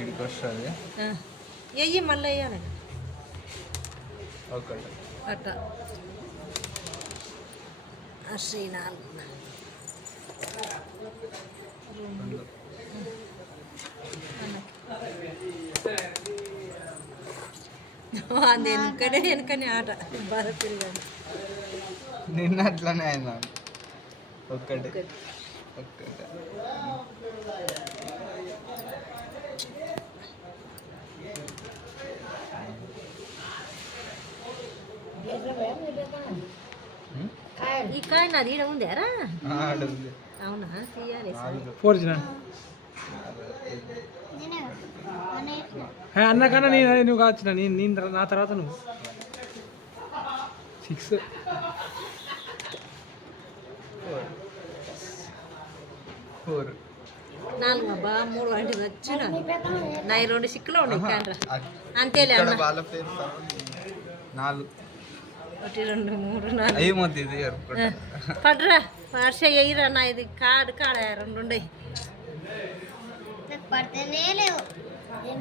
ఇడికి వస్తుంది. వెయ్యి మళ్ళీ వేయాలి ఒకటి అట్ట శ్రీనాలు అది వెనుకనే ఆట బాగా తిరిగాను. నిన్న అట్లనే అయిందా? ఒక్కటి ఒక్కటి ఈ కాయ నాది ఈడ ఉందారా? అవునా? తీయాలి అన్నకన్నా నువ్వు కాచిన నేను నా తర్వాత నువ్వు 6 4 4 అబ్బా 3 అంటే వచ్చిన నా 2 సిక్కులో ఉన్నాయి కాండ్రా అంతేలే అన్న 4 1 2 3 4 అయ్యమొద్దు ఇది పడ్రా వర్ష ఎయ్యరా నా ఇది కాడ 2 ఉన్నాయి పడితేనే లేవు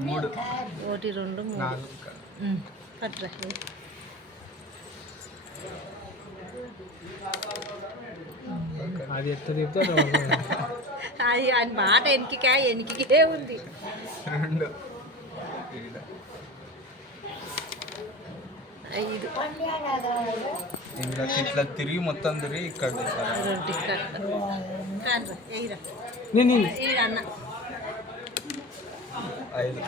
3 1 2 3 పడ్రా అది ఎట్లా చెప్తా అది ఆయన మాట ఎనికికే ఉంది 2 5 ఇంకా ఇట్లా తిరిగి మొత్తం తిరిగి ఇక్కడ అన్న 5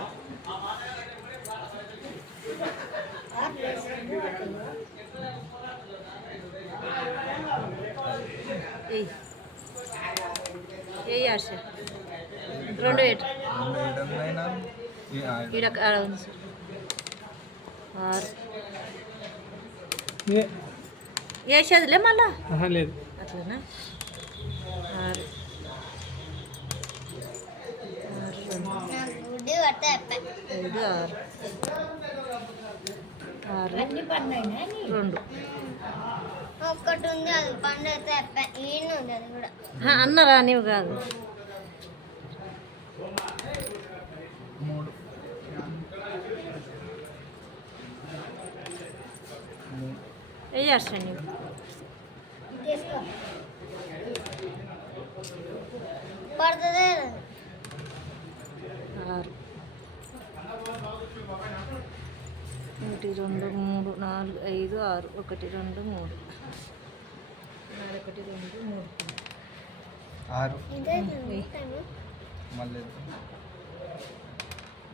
ఏ ఆశ 2 8 ఈడ ఉంది సార్ 6 వేసేదిలే మళ్ళా లేదు అట్లనా 6 2 ఒక్కటి ఉంది అది పండుగ ఉంది అది కూడా అన్నరా నీవు కాదు 3 వేయాల్సా నీవు పడుతుంది 6 1 2 3 4 5 6 1 2 3 1 2 3 6 మళ్ళీ